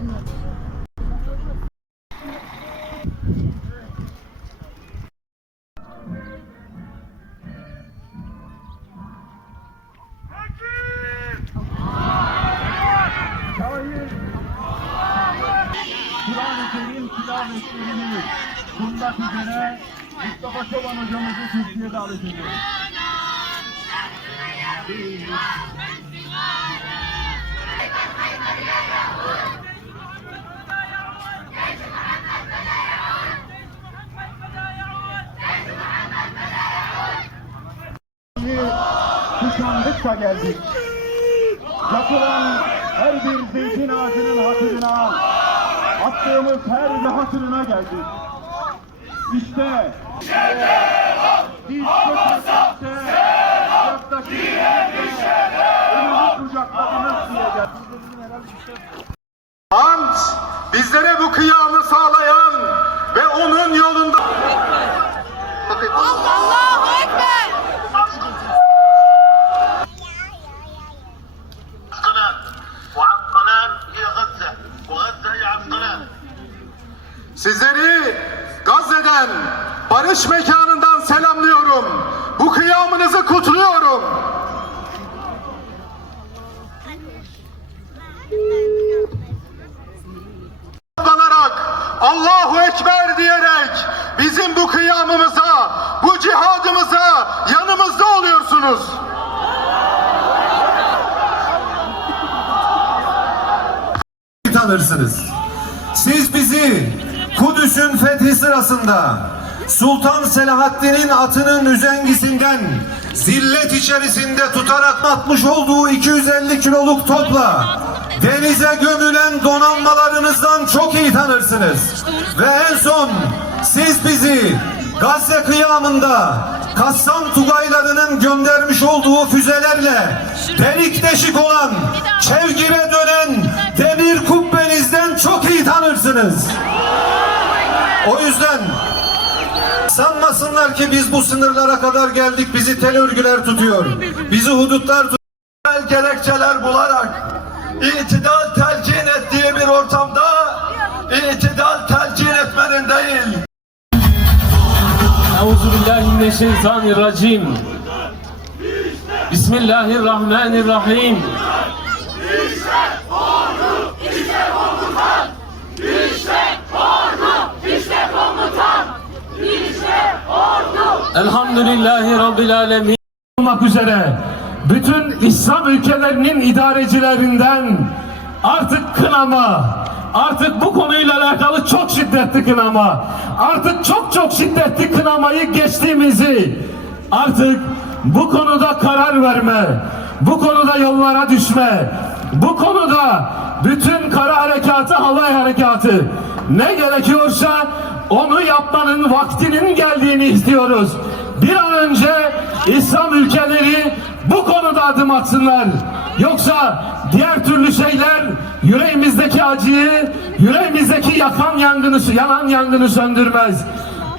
anne. Kur'an-ı Kerim tilaveti ürünümüz. Bundak üzere Mustafa Çoban hocamızı Türkiye'ye davet ediyoruz. Hayır, hayır. Kuşandıkça geldik. Yakılan her bir zeytin ağacının hatırına, attığımız her bir hatırına geldik. İşte biz kötülükte yaktaki önümü kucakladınız diye geldik. Ant bizlere bu kıyamı Sizleri Gazze'den, barış mekanından selamlıyorum. Bu kıyamınızı kutluyorum. Kutlanarak, Allahu Ekber diyerek bizim bu kıyamımıza, bu cihadımıza yanımızda oluyorsunuz. tanırsınız. Siz bizi Kudüs'ün fethi sırasında Sultan Selahaddin'in atının üzengisinden zillet içerisinde tutarak atmış olduğu 250 kiloluk topla denize gömülen donanmalarınızdan çok iyi tanırsınız. Ve en son siz bizi Gazze kıyamında Kassam Tugaylarının göndermiş olduğu füzelerle delik deşik olan, çevgire dönen demir kubbenizden çok iyi tanırsınız. O yüzden sanmasınlar ki biz bu sınırlara kadar geldik. Bizi tel örgüler tutuyor. Bizi hudutlar tutuyor. Gerekçeler bularak itidal telkin ettiği bir ortamda itidal telkin etmenin değil. Euzubillahimineşşeytanirracim. Bismillahirrahmanirrahim. İşte o Elhamdülillahi Rabbil Alemin. Olmak üzere bütün İslam ülkelerinin idarecilerinden artık kınama, artık bu konuyla alakalı çok şiddetli kınama, artık çok çok şiddetli kınamayı geçtiğimizi, artık bu konuda karar verme, bu konuda yollara düşme, bu konuda bütün kara harekatı, havai harekatı ne gerekiyorsa onu yapmanın vaktinin geldiğini istiyoruz. Bir an önce İslam ülkeleri bu konuda adım atsınlar. Yoksa diğer türlü şeyler yüreğimizdeki acıyı, yüreğimizdeki yakan yangını, yanan yangını söndürmez.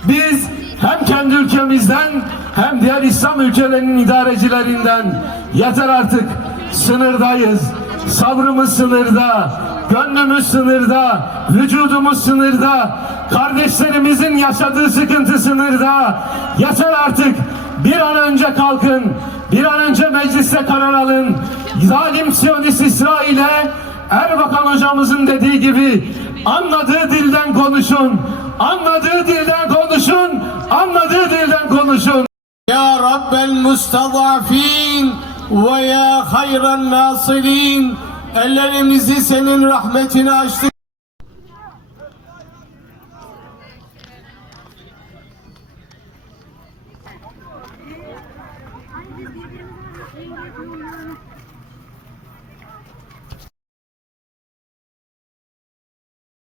Biz hem kendi ülkemizden hem diğer İslam ülkelerinin idarecilerinden yeter artık sınırdayız. Sabrımız sınırda, gönlümüz sınırda, vücudumuz sınırda, kardeşlerimizin yaşadığı sıkıntı sınırda. Yeter artık bir an önce kalkın, bir an önce mecliste karar alın. Zalim Siyonist İsrail'e Erbakan hocamızın dediği gibi anladığı dilden konuşun, anladığı dilden konuşun, anladığı dilden konuşun. Ya Rabbel Mustadafin ve ya hayran nasirin Ellerimizi senin rahmetine açtık.